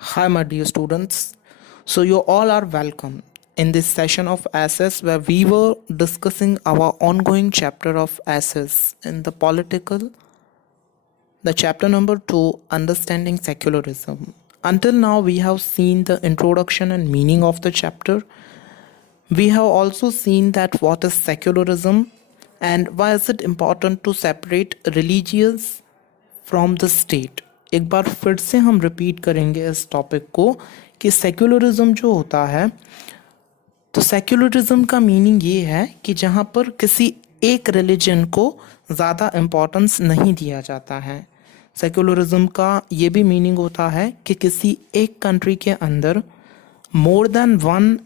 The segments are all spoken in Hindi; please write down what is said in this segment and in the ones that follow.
Hi, my dear students. So, you all are welcome in this session of SS where we were discussing our ongoing chapter of SS in the political, the chapter number 2, Understanding Secularism. Until now, we have seen the introduction and meaning of the chapter. We have also seen that what is secularism and why is it important to separate religious from the state. एक बार फिर से हम रिपीट करेंगे इस टॉपिक को कि सेक्युलरिज्म जो होता है, तो सेक्युलरिज्म का मीनिंग ये है कि जहाँ पर किसी एक रिलीजन को ज़्यादा इम्पोर्टेंस नहीं दिया जाता है। सेक्युलरिज्म का ये भी मीनिंग होता है कि किसी एक कंट्री के अंदर more than one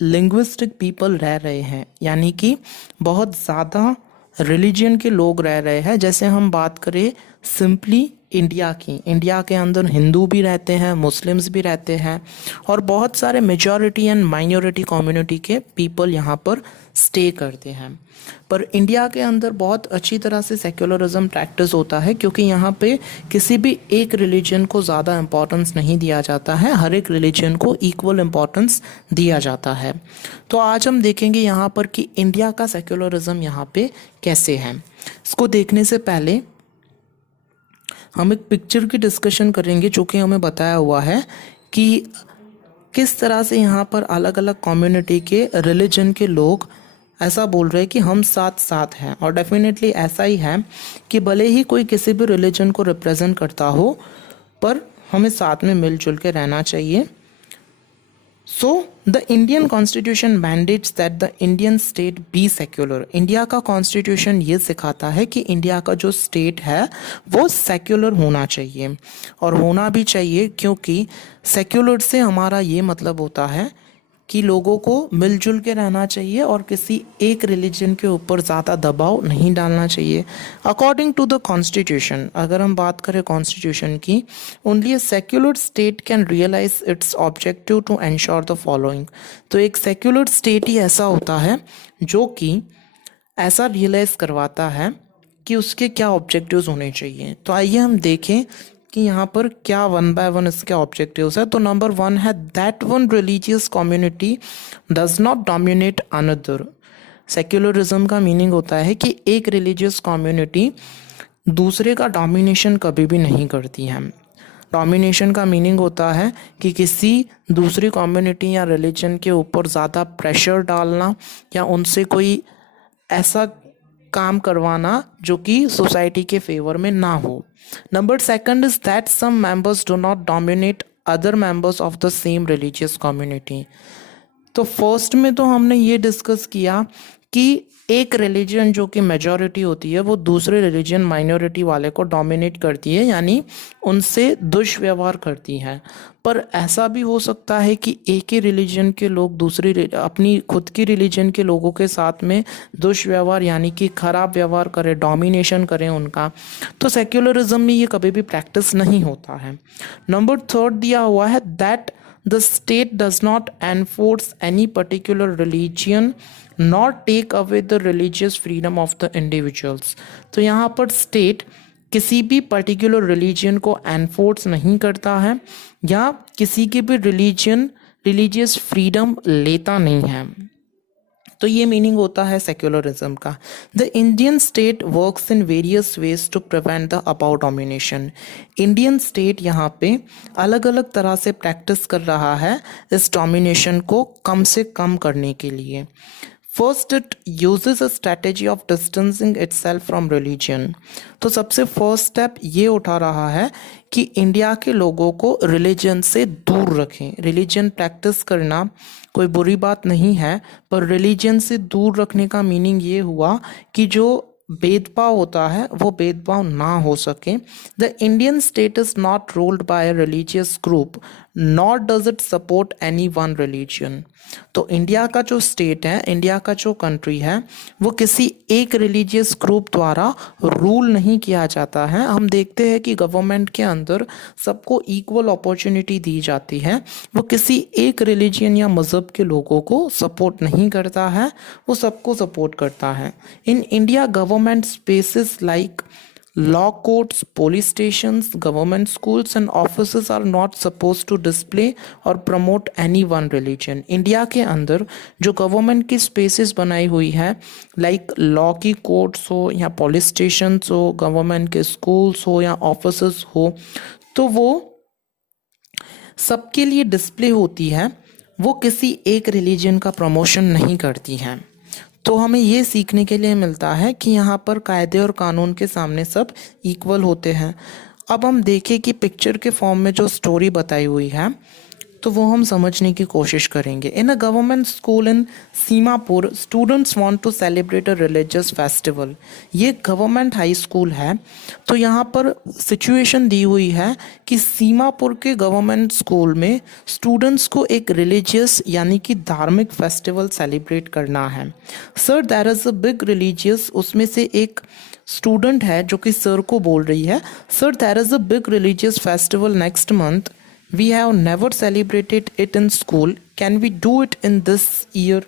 linguistic people रह रहे हैं, यानी कि बहुत ज़्यादा रिलीजन के लोग रह रहे हैं। जैसे हम बात करें सिंपली इंडिया की, इंडिया के अंदर हिंदू भी रहते हैं, मुस्लिम्स भी रहते हैं और बहुत सारे मेजॉरिटी एंड माइनॉरिटी कम्युनिटी के पीपल यहाँ पर स्टे करते हैं। पर इंडिया के अंदर बहुत अच्छी तरह से सेक्युलरिज्म प्रैक्टिस होता है क्योंकि यहाँ पे किसी भी एक रिलीजन को ज़्यादा इम्पोर्टेंस नहीं दिया जाता है, हर एक रिलीजन को इक्वल इम्पोर्टेंस दिया जाता है। तो आज हम देखेंगे यहाँ पर कि इंडिया का सेक्युलरिज्म यहाँ पे कैसे है। इसको देखने से पहले हम एक पिक्चर की डिस्कशन करेंगे जो कि हमें बताया हुआ है कि किस तरह से यहाँ पर अलग अलग कम्युनिटी के रिलीजन के लोग ऐसा बोल रहे हैं कि हम साथ साथ हैं। और डेफिनेटली ऐसा ही है कि भले ही कोई किसी भी रिलीजन को रिप्रेजेंट करता हो पर हमें साथ में मिलजुल के रहना चाहिए। So the Indian constitution mandates that the Indian state be secular. India का कॉन्स्टिट्यूशन ये सिखाता है कि इंडिया का जो स्टेट है वो सेक्युलर होना चाहिए, और होना भी चाहिए क्योंकि सेक्युलर से हमारा ये मतलब होता है कि लोगों को मिलजुल के रहना चाहिए और किसी एक रिलीजन के ऊपर ज़्यादा दबाव नहीं डालना चाहिए। अकॉर्डिंग टू द कॉन्स्टिट्यूशन, अगर हम बात करें कॉन्स्टिट्यूशन की, only a secular state can realize its objective to ensure the following. तो एक सेक्युलर स्टेट ही ऐसा होता है जो कि ऐसा रियलाइज़ करवाता है कि उसके क्या ऑब्जेक्टिव्स होने चाहिए। तो आइए हम देखें कि यहाँ पर क्या वन बाय वन इसके ऑब्जेक्टिव्स है। तो नंबर 1 है that one religious community does not dominate another. Secularism का मीनिंग होता है कि एक रिलीजियस कम्युनिटी दूसरे का डोमिनेशन कभी भी नहीं करती है। डोमिनेशन का मीनिंग होता है कि किसी दूसरी कम्युनिटी या रिलीजन के ऊपर ज़्यादा प्रेशर डालना या उनसे कोई ऐसा काम करवाना जो कि सोसाइटी के फेवर में ना हो। Number 2 is that some members do not dominate other members of the same religious community. तो फर्स्ट में तो हमने ये डिस्कस किया कि एक रिलीजन जो कि मेजॉरिटी होती है वो दूसरे रिलीजन माइनॉरिटी वाले को डोमिनेट करती है, यानी उनसे दुष्व्यवहार करती है। पर ऐसा भी हो सकता है कि एक ही रिलीजन के लोग दूसरी अपनी खुद की रिलीजन के लोगों के साथ में दुष्व्यवहार यानी कि खराब व्यवहार करें, डोमिनेशन करें उनका। तो सेक्युलरिज्म में ये कभी भी प्रैक्टिस नहीं होता है। नंबर 3 दिया हुआ है that the state does not enforce any particular religion not take away the religious freedom of the individuals. तो यहाँ पर स्टेट किसी भी पर्टिकुलर रिलीजन को एनफोर्स नहीं करता है या किसी की भी रिलीजियस फ्रीडम लेता नहीं है। तो ये मीनिंग होता है सेक्युलरिज्म का। The Indian state works in various ways to prevent the about domination. Indian state यहाँ पे अलग अलग तरह से प्रैक्टिस कर रहा है इस डोमिनेशन को कम से कम करने के लिए। First it uses a strategy of distancing itself from religion. तो सबसे फर्स्ट स्टेप ये उठा रहा है कि इंडिया के लोगों को रिलीजन से दूर रखें। रिलीजन प्रैक्टिस करना कोई बुरी बात नहीं है, पर रिलीजन से दूर रखने का मीनिंग ये हुआ कि जो भेदभाव होता है वो भेदभाव ना हो सके। The Indian state is not ruled by a religious group not does it support any one religion. तो इंडिया का जो स्टेट है, इंडिया का जो कंट्री है, वो किसी एक रिलीजियस ग्रुप द्वारा रूल नहीं किया जाता है। हम देखते हैं कि गवर्नमेंट के अंदर सबको इक्वल अपॉर्चुनिटी दी जाती है, वो किसी एक रिलीजन या मज़हब के लोगों को सपोर्ट नहीं करता है, वो सबको सपोर्ट करता है। In India government spaces like Law courts, police stations, government schools and offices are not supposed to display or promote any one religion. India के अंदर जो गवर्नमेंट की स्पेसेस बनाई हुई है, लाइक लॉ की कोर्ट्स हो या पुलिस स्टेशंस हो, गवर्नमेंट के स्कूल्स हो या ऑफिसेस हो, तो वो सबके लिए डिस्प्ले होती है, वो किसी एक रिलीजन का प्रमोशन नहीं करती हैं। तो हमें ये सीखने के लिए मिलता है कि यहाँ पर कायदे और कानून के सामने सब इक्वल होते हैं। अब हम देखें कि पिक्चर के फॉर्म में जो स्टोरी बताई हुई है तो वो हम समझने की कोशिश करेंगे। In a government school in Seemapur, students want to celebrate a religious festival. ये गवर्नमेंट हाई स्कूल है। तो यहाँ पर सिचुएशन दी हुई है कि सीमापुर के गवर्नमेंट स्कूल में स्टूडेंट्स को एक रिलीजियस यानी कि धार्मिक फेस्टिवल सेलिब्रेट करना है। Sir there is a big religious, उसमें से एक स्टूडेंट है जो कि सर को बोल रही है, sir there is a big religious festival next month, we have never celebrated it in school, can we do it in this year?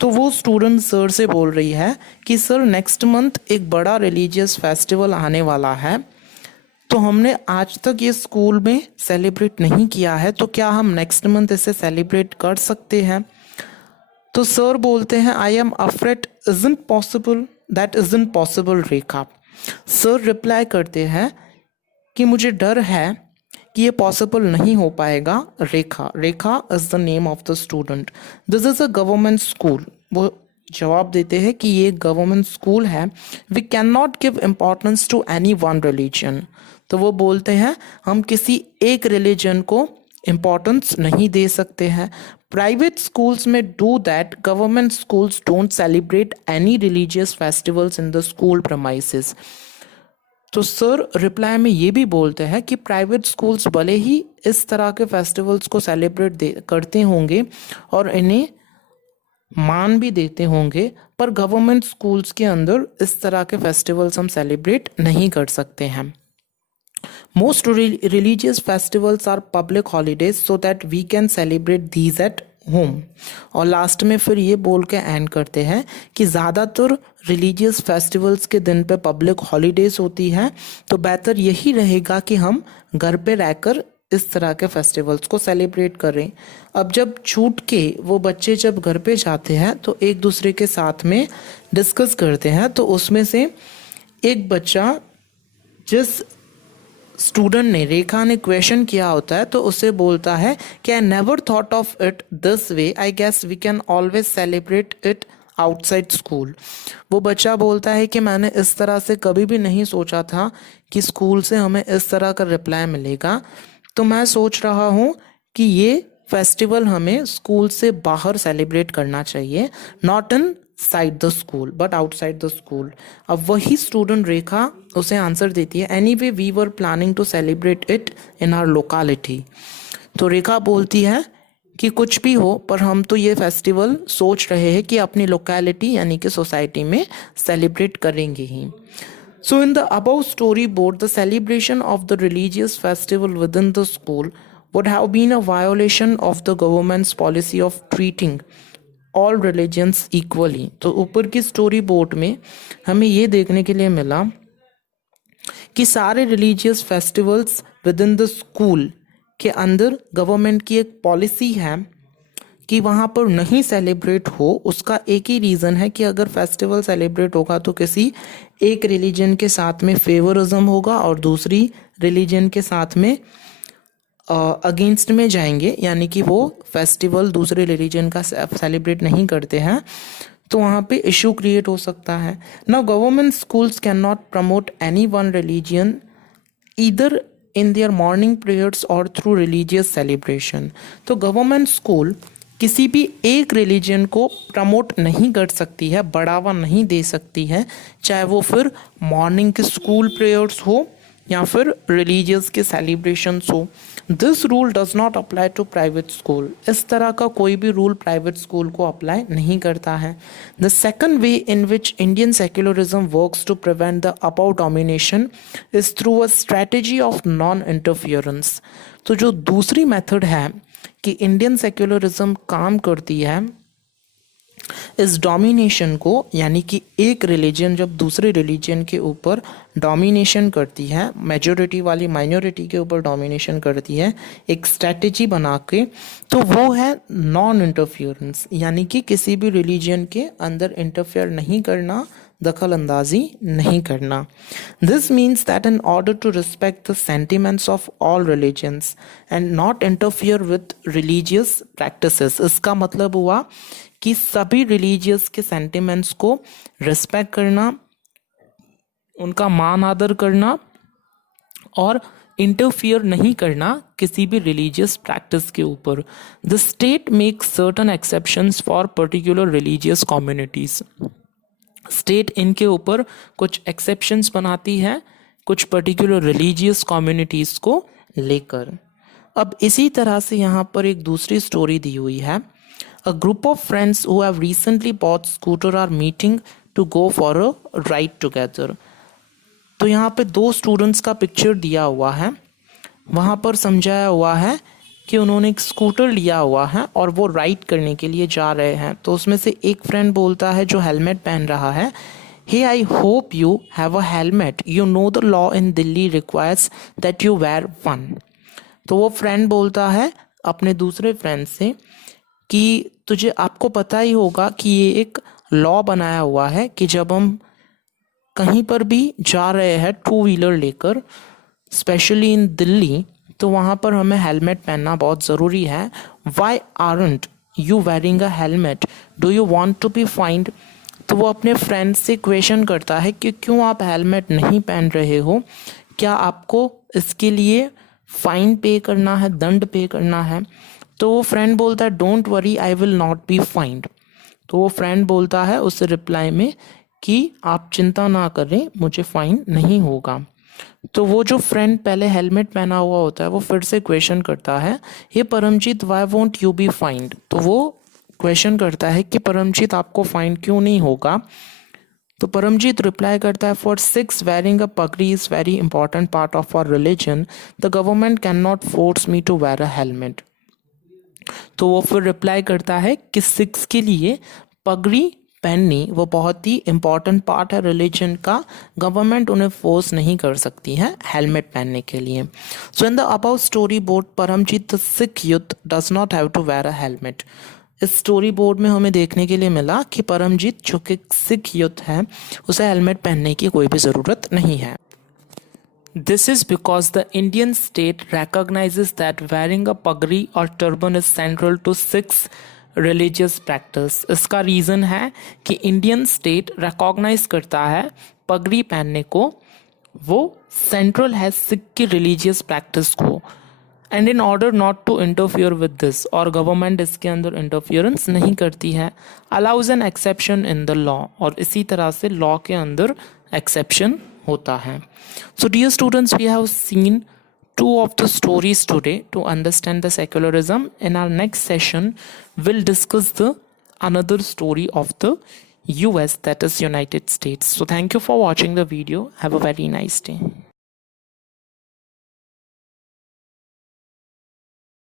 तो वो स्टूडेंट सर से बोल रही है कि सर नेक्स्ट मंथ एक बड़ा रिलीजियस फेस्टिवल आने वाला है, तो हमने आज तक ये स्कूल में सेलिब्रेट नहीं किया है, तो क्या हम नेक्स्ट मंथ इसे सेलिब्रेट कर सकते हैं? तो सर बोलते हैं I am afraid isn't possible, that isn't possible Rekha. Sir reply करते हैं कि मुझे डर है कि ये पॉसिबल नहीं हो पाएगा Rekha. Rekha is the name of the student. This is a government school. वो जवाब देते हैं कि ये गवर्नमेंट स्कूल है। We can not give importance to any one religion. तो वो बोलते हैं हम किसी एक रिलीजन को इम्पोर्टेंस नहीं दे सकते हैं। प्राइवेट स्कूल्स में do that, government schools don't celebrate any religious festivals in the school premises. तो सर रिप्लाई में ये भी बोलते हैं कि प्राइवेट स्कूल्स भले ही इस तरह के फेस्टिवल्स को सेलिब्रेट करते होंगे और इन्हें मान भी देते होंगे, पर गवर्नमेंट स्कूल्स के अंदर इस तरह के फेस्टिवल्स हम सेलिब्रेट नहीं कर सकते हैं। Most religious festivals are public holidays so that we can celebrate these at home. और लास्ट में फिर ये बोल के एंड करते हैं कि ज़्यादातर रिलीजियस फेस्टिवल्स के दिन पे पब्लिक हॉलीडेज होती हैं, तो बेहतर यही रहेगा कि हम घर पे रहकर इस तरह के फेस्टिवल्स को सेलिब्रेट करें। अब जब छूट के वो बच्चे जब घर पे जाते हैं तो एक दूसरे के साथ में डिस्कस करते हैं, तो उसमें से एक बच्चा जिस स्टूडेंट ने, रेखा ने क्वेश्चन किया होता है, तो उसे बोलता है कि I never thought of it this way, I guess we can always celebrate it outside school. वो बच्चा बोलता है कि मैंने इस तरह से कभी भी नहीं सोचा था कि स्कूल से हमें इस तरह का रिप्लाई मिलेगा, तो मैं सोच रहा हूँ कि ये फेस्टिवल हमें स्कूल से बाहर सेलिब्रेट करना चाहिए, not inside the school but outside the school. अब वही स्टूडेंट रेखा उसे आंसर देती है anyway we were planning to celebrate it in our locality. तो रेखा बोलती है कि कुछ भी हो पर हम तो ये फेस्टिवल सोच रहे हैं कि अपनी लोकेलिटी यानी कि सोसाइटी में सेलिब्रेट करेंगे ही। So in the above story board the celebration of the religious festival with in the school would have been a violation of the government's policy of treating all religions equally. तो ऊपर की स्टोरी बोर्ड में हमें ये देखने के लिए मिला कि सारे religious festivals with in the school के अंदर गवर्नमेंट की एक पॉलिसी है कि वहाँ पर नहीं सेलिब्रेट हो। उसका एक ही रीज़न है कि अगर फेस्टिवल सेलिब्रेट होगा तो किसी एक रिलीजन के साथ में फेवरिज्म होगा और दूसरी रिलीजन के साथ में अगेंस्ट में जाएंगे, यानी कि वो फेस्टिवल दूसरे रिलीजन का सेलिब्रेट नहीं करते हैं, तो वहाँ पे इशू क्रिएट हो सकता है। Now government schools can not promote any one religion either in their morning prayers और थ्रू रिलीजियस सेलिब्रेशन। तो गवर्नमेंट स्कूल किसी भी एक रिलीजन को प्रमोट नहीं कर सकती है, बढ़ावा नहीं दे सकती है, चाहे वो फिर मॉर्निंग के स्कूल प्रेयर्स हो या फिर रिलीजियस के सेलिब्रेशंस हो। This rule does not apply to private school. इस तरह का कोई भी रूल प्राइवेट स्कूल को अप्लाई नहीं करता है। The second way in which Indian secularism works to prevent the about domination is through a strategy of non interference. तो जो दूसरी मेथड है कि इंडियन सेक्युलरिज्म काम करती है इस डोमिनेशन को, यानी कि एक रिलीजन जब दूसरे रिलीजन के ऊपर डोमिनेशन करती है, मेजोरिटी वाली माइनॉरिटी के ऊपर डोमिनेशन करती है एक स्ट्रेटजी बना के, तो वो है नॉन इंटरफियरेंस, यानी कि किसी भी रिलीजन के अंदर इंटरफेयर नहीं करना, दखल अंदाजी नहीं करना. This means that in order to respect the sentiments of all religions and not interfere with religious practices. इसका मतलब हुआ कि सभी रिलीजियस के सेंटिमेंट्स को रिस्पेक्ट करना, उनका मान आदर करना और इंटरफियर नहीं करना किसी भी रिलीजियस प्रैक्टिस के ऊपर. The state makes certain exceptions for particular religious communities. State इनके ऊपर कुछ एक्सेप्शंस बनाती है कुछ पर्टिकुलर रिलीजियस कम्युनिटीज को लेकर. अब इसी तरह से यहाँ पर एक दूसरी स्टोरी दी हुई है. A group of friends who have recently bought scooter are meeting to go for a ride together. तो यहाँ पे दो स्टूडेंट्स का पिक्चर दिया हुआ है. वहाँ पर समझाया हुआ है कि उन्होंने एक स्कूटर लिया हुआ है और वो राइड करने के लिए जा रहे हैं. तो उसमें से एक फ्रेंड बोलता है जो हेलमेट पहन रहा है, Hey, I hope you have a helmet. You know the law in Delhi requires that you wear one. तो वो फ्रेंड बोलता है अपने दूसरे फ्रेंड से कि तुझे आपको पता ही होगा कि ये एक लॉ बनाया हुआ है कि जब हम कहीं पर भी जा रहे हैं टू व्हीलर लेकर, स्पेशली इन दिल्ली, तो वहाँ पर हमें हेलमेट पहनना बहुत ज़रूरी है. Why aren't you wearing a helmet, do you want to be find. तो वो अपने फ्रेंड से क्वेश्चन करता है कि क्यों आप हेलमेट नहीं पहन रहे हो, क्या आपको इसके लिए फ़ाइन पे करना है, दंड पे करना है. तो वो फ्रेंड बोलता है don't worry I will not be find. तो वो फ्रेंड बोलता है उस रिप्लाई में कि आप चिंता ना करें, मुझे फाइन नहीं होगा. तो वो जो फ्रेंड पहले हेलमेट पहना हुआ होता है वो फिर से क्वेश्चन करता है, hey Paramjeet why won't you be find. तो वो क्वेश्चन करता है कि परमजीत आपको फाइन क्यों नहीं होगा. तो परमजीत रिप्लाई करता है for 6 wearing a pagri is very important part of our religion, the government can not force me to wear a helmet. तो वो फिर रिप्लाई करता है कि 6 के लिए पगड़ी पहननी वो बहुत ही इम्पॉर्टेंट पार्ट है रिलीजन का, गवर्नमेंट उन्हें फोर्स नहीं कर सकती है हेलमेट पहनने के लिए. So in the above story board Paramjeet the Sikh youth does not have to wear a helmet. इस स्टोरी बोर्ड में हमें देखने के लिए मिला कि परमजीत जो कि सिख यूथ है उसे हेलमेट पहनने की कोई भी ज़रूरत नहीं है. This is because the Indian state recognizes that wearing a pagri or turban is central to Sikhs religious practice. इसका रीज़न है कि इंडियन स्टेट रिकॉग्नाइज करता है पगड़ी पहनने को, वो सेंट्रल है सिख की रिलीजियस प्रैक्टिस को. And in order not to interfere with this, और गवर्नमेंट इसके अंदर इंटरफियरेंस नहीं करती है, allows an exception in the law, और इसी तरह से लॉ के अंदर एक्सेप्शन होता है. So dear students, we have seen 2 of the stories today to understand the secularism. In our next session, we'll discuss the another story of the US, that is United States. So thank you for watching the video. Have a very nice day.